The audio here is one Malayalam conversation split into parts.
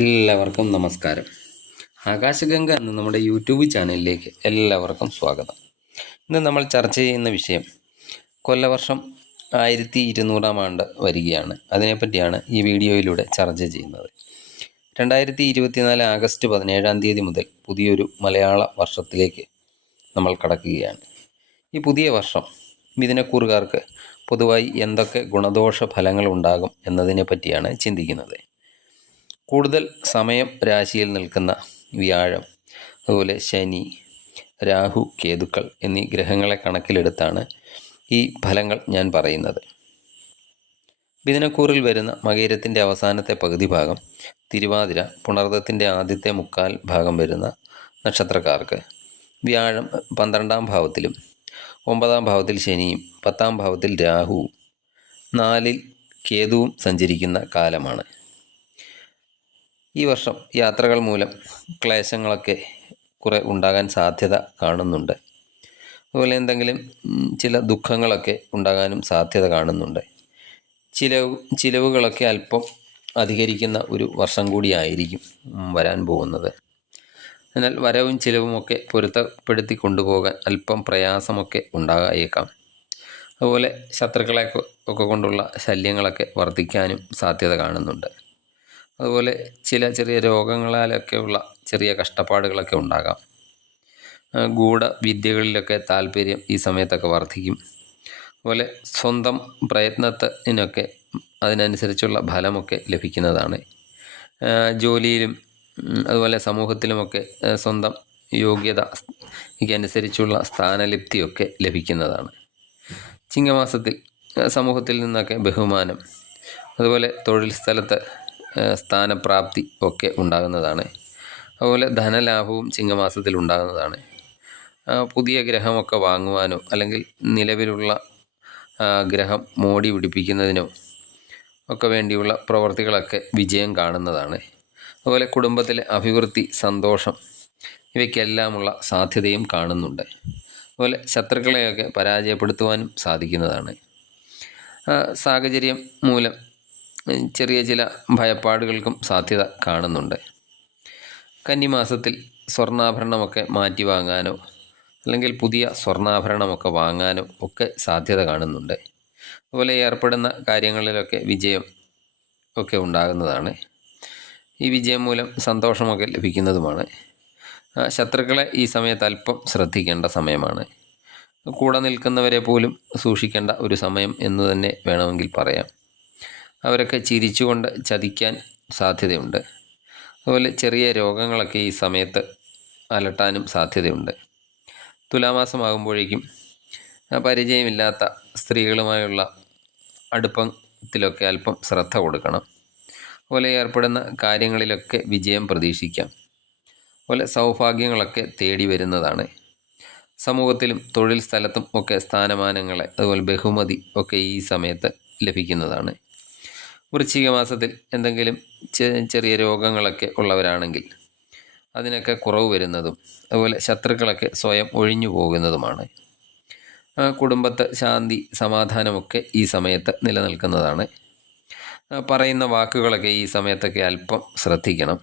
എല്ലാവർക്കും നമസ്കാരം. ആകാശഗംഗ എന്ന നമ്മുടെ യൂട്യൂബ് ചാനലിലേക്ക് എല്ലാവർക്കും സ്വാഗതം. ഇന്ന് നമ്മൾ ചർച്ച ചെയ്യുന്ന വിഷയം കൊല്ലവർഷം 1200 ആണ്ട് വരികയാണ്. അതിനെപ്പറ്റിയാണ് ഈ വീഡിയോയിലൂടെ ചർച്ച ചെയ്യുന്നത്. 2024 ആഗസ്റ്റ് 17 മുതൽ പുതിയൊരു മലയാള വർഷത്തിലേക്ക് നമ്മൾ കടക്കുകയാണ്. ഈ പുതിയ വർഷം മിഥുനക്കൂറുകാർക്ക് പൊതുവായി എന്തൊക്കെ ഗുണദോഷ ഫലങ്ങൾ ഉണ്ടാകും എന്നതിനെ പറ്റിയാണ് ചിന്തിക്കുന്നത്. കൂടുതൽ സമയം രാശിയിൽ നിൽക്കുന്ന വ്യാഴം, അതുപോലെ ശനി, രാഹു, കേതുക്കൾ എന്നീ ഗ്രഹങ്ങളെ കണക്കിലെടുത്താണ് ഈ ഫലങ്ങൾ ഞാൻ പറയുന്നത്. മിഥുനക്കൂറിൽ വരുന്ന മകയിരത്തിൻ്റെ അവസാനത്തെ പകുതി ഭാഗം, തിരുവാതിര, പുണർദത്തിൻ്റെ ആദ്യത്തെ മുക്കാൽ ഭാഗം വരുന്ന നക്ഷത്രക്കാർക്ക് വ്യാഴം 12-ാം ഭാവത്തിലും 9-ാം ഭാവത്തിൽ ശനിയും 10-ാം ഭാവത്തിൽ രാഹുവും 4-ൽ കേതുവും സഞ്ചരിക്കുന്ന കാലമാണ്. ഈ വർഷം യാത്രകൾ മൂലം ക്ലേശങ്ങളൊക്കെ കുറെ ഉണ്ടാകാൻ സാധ്യത കാണുന്നുണ്ട്. അതുപോലെ എന്തെങ്കിലും ചില ദുഃഖങ്ങളൊക്കെ ഉണ്ടാകാനും സാധ്യത കാണുന്നുണ്ട്. ചിലവുകളൊക്കെ അല്പം അധികരിക്കുന്ന ഒരു വർഷം കൂടിയായിരിക്കും വരാൻ പോകുന്നത്. എന്നാൽ വരവും ചിലവുമൊക്കെ പൊരുത്തപ്പെടുത്തി കൊണ്ടുപോകാൻ അല്പം പ്രയാസമൊക്കെ ഉണ്ടായേക്കാം. അതുപോലെ ശത്രുക്കളെ ഒക്കെ കൊണ്ടുള്ള ശല്യങ്ങളൊക്കെ വർദ്ധിക്കാനും സാധ്യത കാണുന്നുണ്ട്. അതുപോലെ ചെറിയ രോഗങ്ങളാലൊക്കെയുള്ള ചെറിയ കഷ്ടപ്പാടുകളൊക്കെ ഉണ്ടാകാം. ഗൂഢവിദ്യകളിലൊക്കെ താല്പര്യം ഈ സമയത്തൊക്കെ വർദ്ധിക്കും. അതുപോലെ സ്വന്തം പ്രയത്നത്തിനൊക്കെ അതിനനുസരിച്ചുള്ള ഫലമൊക്കെ ലഭിക്കുന്നതാണ്. ജോലിയിലും അതുപോലെ സമൂഹത്തിലുമൊക്കെ സ്വന്തം യോഗ്യതയ്ക്കനുസരിച്ചുള്ള സ്ഥാനലബ്ധിയൊക്കെ ലഭിക്കുന്നതാണ്. ചിങ്ങമാസത്തിൽ സമൂഹത്തിൽ നിന്നൊക്കെ ബഹുമാനം, അതുപോലെ തൊഴിൽ സ്ഥലത്ത് സ്ഥാനപ്രാപ്തി ഒക്കെ ഉണ്ടാകുന്നതാണ്. അതുപോലെ ധനലാഭവും ചിങ്ങമാസത്തിൽ ഉണ്ടാകുന്നതാണ്. പുതിയ ഗ്രഹമൊക്കെ വാങ്ങുവാനോ അല്ലെങ്കിൽ നിലവിലുള്ള ഗ്രഹം മോടി പിടിപ്പിക്കുന്നതിനോ ഒക്കെ വേണ്ടിയുള്ള പ്രവർത്തികളൊക്കെ വിജയം കാണുന്നതാണ്. അതുപോലെ കുടുംബത്തിലെ അഭിവൃദ്ധി, സന്തോഷം ഇവയ്ക്കെല്ലാമുള്ള സാധ്യതയും കാണുന്നുണ്ട്. അതുപോലെ ശത്രുക്കളെയൊക്കെ പരാജയപ്പെടുത്തുവാനും സാധിക്കുന്നതാണ്. സാഹചര്യം മൂലം ചെറിയ ചില ഭയപ്പാടുകൾക്കും സാധ്യത കാണുന്നുണ്ട്. കന്നിമാസത്തിൽ സ്വർണ്ണാഭരണമൊക്കെ മാറ്റി വാങ്ങാനോ അല്ലെങ്കിൽ പുതിയ സ്വർണ്ണാഭരണമൊക്കെ വാങ്ങാനോ ഒക്കെ സാധ്യത കാണുന്നുണ്ട്. അതുപോലെ ഏർപ്പെടുന്ന കാര്യങ്ങളിലൊക്കെ വിജയം ഒക്കെ ഉണ്ടാകുന്നതാണ്. ഈ വിജയം മൂലം സന്തോഷമൊക്കെ ലഭിക്കുന്നതുമാണ്. ശത്രുക്കളെ ഈ സമയത്ത് അല്പം ശ്രദ്ധിക്കേണ്ട സമയമാണ്. കൂടെ നിൽക്കുന്നവരെ പോലും സൂക്ഷിക്കേണ്ട ഒരു സമയം എന്ന് തന്നെ വേണമെങ്കിൽ പറയാം. അവരൊക്കെ ചിരിച്ചുകൊണ്ട് ചതിക്കാൻ സാധ്യതയുണ്ട്. അതുപോലെ ചെറിയ രോഗങ്ങളൊക്കെ ഈ സമയത്ത് അലട്ടാനും സാധ്യതയുണ്ട്. തുലാമാസമാകുമ്പോഴേക്കും പരിചയമില്ലാത്ത സ്ത്രീകളുമായുള്ള അടുപ്പത്തിലൊക്കെ അല്പം ശ്രദ്ധ കൊടുക്കണം. അതുപോലെ ഏർപ്പെടുന്ന കാര്യങ്ങളിലൊക്കെ വിജയം പ്രതീക്ഷിക്കാം. അതുപോലെ സൗഭാഗ്യങ്ങളൊക്കെ തേടി വരുന്നതാണ്. സമൂഹത്തിലും തൊഴിൽ സ്ഥലത്തും ഒക്കെ സ്ഥാനമാനങ്ങളെ, അതുപോലെ ബഹുമതി ഒക്കെ ഈ സമയത്ത് ലഭിക്കുന്നതാണ്. വൃശ്ചിക മാസത്തിൽ എന്തെങ്കിലും ചെറിയ രോഗങ്ങളൊക്കെ ഉള്ളവരാണെങ്കിൽ അതിനൊക്കെ കുറവ് വരുന്നതും, അതുപോലെ ശത്രുക്കളൊക്കെ സ്വയം ഒഴിഞ്ഞു പോകുന്നതുമാണ്. കുടുംബത്ത് ശാന്തി, സമാധാനമൊക്കെ ഈ സമയത്ത് നിലനിൽക്കുന്നതാണ്. പറയുന്ന വാക്കുകളൊക്കെ ഈ സമയത്തൊക്കെ അല്പം ശ്രദ്ധിക്കണം.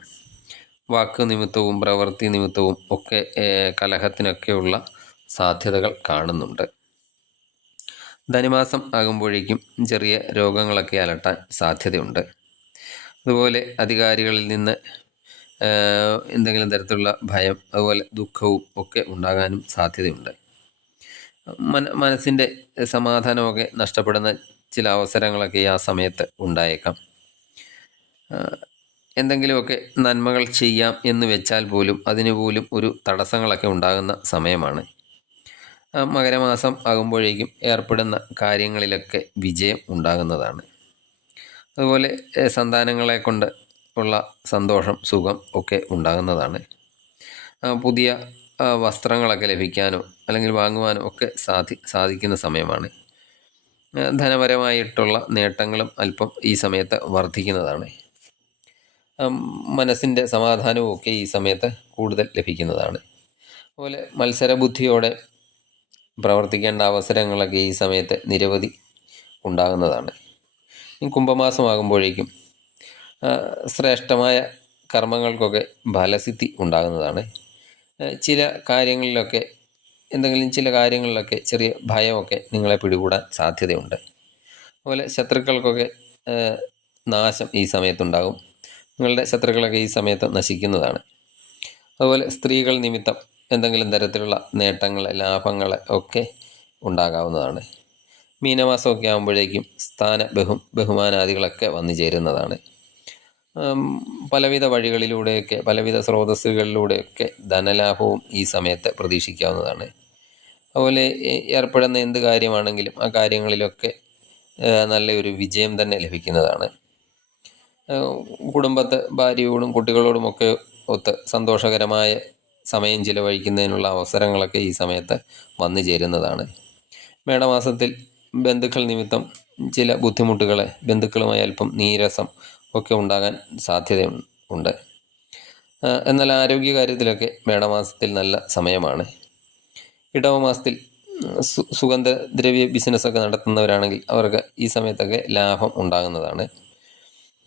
വാക്ക് നിമിത്തവും പ്രവൃത്തി നിമിത്തവും ഒക്കെ കലഹത്തിനൊക്കെയുള്ള സാധ്യതകൾ കാണുന്നുണ്ട്. ധനുമാസം ആകുമ്പോഴേക്കും ചെറിയ രോഗങ്ങളൊക്കെ അലട്ടാൻ സാധ്യതയുണ്ട്. അതുപോലെ അധികാരികളിൽ നിന്ന് എന്തെങ്കിലും തരത്തിലുള്ള ഭയം, അതുപോലെ ദുഃഖവും ഒക്കെ ഉണ്ടാകാനും സാധ്യതയുണ്ട്. മനസ്സിൻ്റെ സമാധാനമൊക്കെ നഷ്ടപ്പെടുന്ന ചില അവസരങ്ങളൊക്കെ ആ സമയത്ത് ഉണ്ടായേക്കാം. എന്തെങ്കിലുമൊക്കെ നന്മകൾ ചെയ്യാം എന്ന് വെച്ചാൽ പോലും അതിനു പോലും ഒരു തടസ്സങ്ങളൊക്കെ ഉണ്ടാകുന്ന സമയമാണ്. മകരമാസം ആകുമ്പോഴേക്കും ഏർപ്പെടുന്ന കാര്യങ്ങളിലൊക്കെ വിജയം ഉണ്ടാകുന്നതാണ്. അതുപോലെ സന്താനങ്ങളെ കൊണ്ട് ഉള്ള സന്തോഷം, സുഖം ഒക്കെ ഉണ്ടാകുന്നതാണ്. പുതിയ വസ്ത്രങ്ങളൊക്കെ ലഭിക്കാനോ അല്ലെങ്കിൽ വാങ്ങുവാനോ ഒക്കെ സാധിക്കുന്ന സമയമാണ്. ധനപരമായിട്ടുള്ള നേട്ടങ്ങളും അല്പം ഈ സമയത്ത് വർദ്ധിക്കുന്നതാണ്. മനസ്സിൻ്റെ സമാധാനവും ഒക്കെ ഈ സമയത്ത് കൂടുതൽ ലഭിക്കുന്നതാണ്. അതുപോലെ മത്സരബുദ്ധിയോടെ പ്രവർത്തിക്കേണ്ട അവസരങ്ങളൊക്കെ ഈ സമയത്ത് നിരവധി ഉണ്ടാകുന്നതാണ്. കുംഭമാസമാകുമ്പോഴേക്കും ശ്രേഷ്ഠമായ കർമ്മങ്ങൾക്കൊക്കെ ഫലസിദ്ധി ഉണ്ടാകുന്നതാണ്. ചില കാര്യങ്ങളിലൊക്കെ ചില കാര്യങ്ങളിലൊക്കെ ചെറിയ ഭയമൊക്കെ നിങ്ങളെ പിടികൂടാൻ സാധ്യതയുണ്ട്. അതുപോലെ ശത്രുക്കൾക്കൊക്കെ നാശം ഈ സമയത്തുണ്ടാകും. നിങ്ങളുടെ ശത്രുക്കളൊക്കെ ഈ സമയത്ത് നശിക്കുന്നതാണ്. അതുപോലെ സ്ത്രീകൾ നിമിത്തം എന്തെങ്കിലും തരത്തിലുള്ള നേട്ടങ്ങൾ, ലാഭങ്ങൾ ഒക്കെ ഉണ്ടാകാവുന്നതാണ്. മീനമാസമൊക്കെ ആകുമ്പോഴേക്കും ബഹുമാനാദികളൊക്കെ വന്നു ചേരുന്നതാണ്. പലവിധ വഴികളിലൂടെയൊക്കെ പലവിധ സ്രോതസ്സുകളിലൂടെയൊക്കെ ധനലാഭവും ഈ സമയത്ത് പ്രതീക്ഷിക്കാവുന്നതാണ്. അതുപോലെ ഏർപ്പെടുന്ന എന്ത് കാര്യമാണെങ്കിലും ആ കാര്യങ്ങളിലൊക്കെ നല്ലൊരു വിജയം തന്നെ ലഭിക്കുന്നതാണ്. കുടുംബത്ത് ഭാര്യയോടും കുട്ടികളോടുമൊക്കെ ഒത്ത് സന്തോഷകരമായ സമയം ചിലവഴിക്കുന്നതിനുള്ള അവസരങ്ങളൊക്കെ ഈ സമയത്ത് വന്നു ചേരുന്നതാണ്. മേടമാസത്തിൽ ബന്ധുക്കൾ നിമിത്തം ചില ബുദ്ധിമുട്ടുകളെ, ബന്ധുക്കളുമായി അല്പം നീരസം ഒക്കെ ഉണ്ടാകാൻ സാധ്യതയുണ്ട്. എന്നാൽ ആരോഗ്യകാര്യത്തിലൊക്കെ മേടമാസത്തിൽ നല്ല സമയമാണ്. ഇടവമാസത്തിൽ സുഗന്ധദ്രവ്യ ബിസിനസ്സൊക്കെ നടത്തുന്നവരാണെങ്കിൽ അവർക്ക് ഈ സമയത്തൊക്കെ ലാഭം ഉണ്ടാകുന്നതാണ്.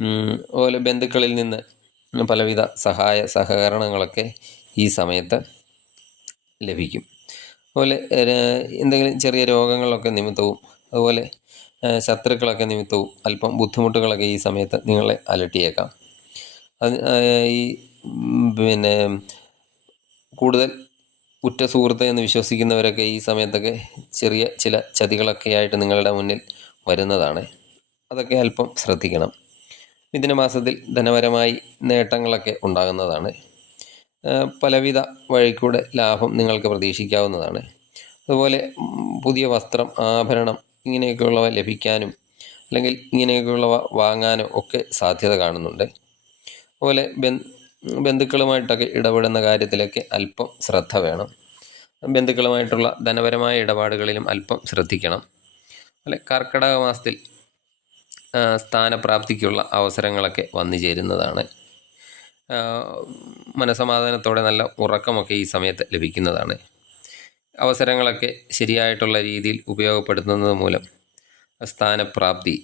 അതുപോലെ ബന്ധുക്കളിൽ നിന്ന് പലവിധ സഹകരണങ്ങളൊക്കെ ഈ സമയത്ത് ലഭിക്കും. അതുപോലെ എന്തെങ്കിലും ചെറിയ രോഗങ്ങളൊക്കെ നിമിത്തവും അതുപോലെ ശത്രുക്കളൊക്കെ നിമിത്തവും അല്പം ബുദ്ധിമുട്ടുകളൊക്കെ ഈ സമയത്ത് നിങ്ങളെ അലട്ടിയേക്കാം. ഈ കൂടുതൽ ഉറ്റ സുഹൃത്ത് എന്ന് വിശ്വസിക്കുന്നവരൊക്കെ ഈ സമയത്തൊക്കെ ചെറിയ ചില ചതികളൊക്കെ ആയിട്ട് നിങ്ങളുടെ മുന്നിൽ വരുന്നതാണ്. അതൊക്കെ അല്പം ശ്രദ്ധിക്കണം. മിഥുനമാസത്തിൽ ധനപരമായി നേട്ടങ്ങളൊക്കെ ഉണ്ടാകുന്നതാണ്. പലവിധ വഴിക്കൂടെ ലാഭം നിങ്ങൾക്ക് പ്രതീക്ഷിക്കാവുന്നതാണ്. അതുപോലെ പുതിയ വസ്ത്രം, ആഭരണം ഇങ്ങനെയൊക്കെയുള്ളവ ലഭിക്കാനും അല്ലെങ്കിൽ ഇങ്ങനെയൊക്കെയുള്ളവ വാങ്ങാനും ഒക്കെ സാധ്യത കാണുന്നുണ്ട്. അതുപോലെ ബന്ധുക്കളുമായിട്ടൊക്കെ ഇടപെടുന്ന കാര്യത്തിലൊക്കെ അല്പം ശ്രദ്ധ വേണം. ബന്ധുക്കളുമായിട്ടുള്ള ധനപരമായ ഇടപാടുകളിലും അല്പം ശ്രദ്ധിക്കണം. അതുപോലെ കർക്കിടക മാസത്തിൽ സ്ഥാനപ്രാപ്തിക്കുള്ള അവസരങ്ങളൊക്കെ വന്നു ചേരുന്നതാണ്. മനസമാധാനത്തോടെ നല്ല ഉറക്കമൊക്കെ ഈ സമയത്ത് ലഭിക്കുന്നതാണ്. അവസരങ്ങളൊക്കെ ശരിയായിട്ടുള്ള രീതിയിൽ ഉപയോഗപ്പെടുത്തുന്നത് മൂലം സ്ഥാനപ്രാപ്തി,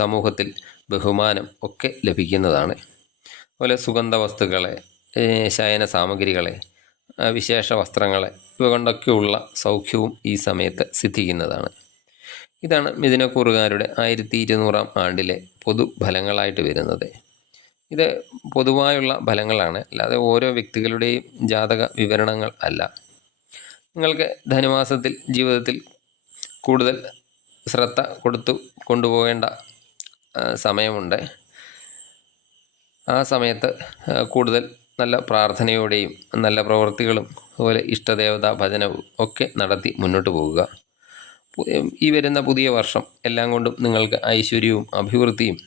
സമൂഹത്തിൽ ബഹുമാനം ഒക്കെ ലഭിക്കുന്നതാണ്. അതുപോലെ സുഗന്ധ വസ്തുക്കളെ, ശയന സാമഗ്രികളെ, വിശേഷ വസ്ത്രങ്ങളെ ഇവ കൊണ്ടൊക്കെയുള്ള സൗഖ്യവും ഈ സമയത്ത് സിദ്ധിക്കുന്നതാണ്. ഇതാണ് മിഥുനക്കൂറുകാരുടെ 1200 ആണ്ടിലെ പൊതുഫലങ്ങളായിട്ട് വരുന്നത്. ഇത് പൊതുവായുള്ള ഫലങ്ങളാണ്, അല്ലാതെ ഓരോ വ്യക്തികളുടെയും ജാതക വിവരണങ്ങൾ അല്ല. നിങ്ങൾക്ക് ധനുമാസത്തിൽ ജീവിതത്തിൽ കൂടുതൽ ശ്രദ്ധ കൊണ്ടുപോകേണ്ട സമയമുണ്ട്. ആ സമയത്ത് കൂടുതൽ നല്ല പ്രാർത്ഥനയോടെയും നല്ല പ്രവൃത്തികളും അതുപോലെ ഇഷ്ടദേവതാ ഭജനവും ഒക്കെ നടത്തി മുന്നോട്ട് പോകുക. ഈ വരുന്ന പുതിയ വർഷം എല്ലാം കൊണ്ടും നിങ്ങൾക്ക് ഐശ്വര്യവും അഭിവൃദ്ധിയും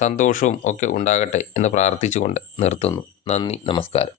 സന്തോഷവും ഒക്കെ ഉണ്ടാകട്ടെ എന്ന് പ്രാർത്ഥിച്ചുകൊണ്ട് നിർത്തുന്നു. നന്ദി, നമസ്കാരം.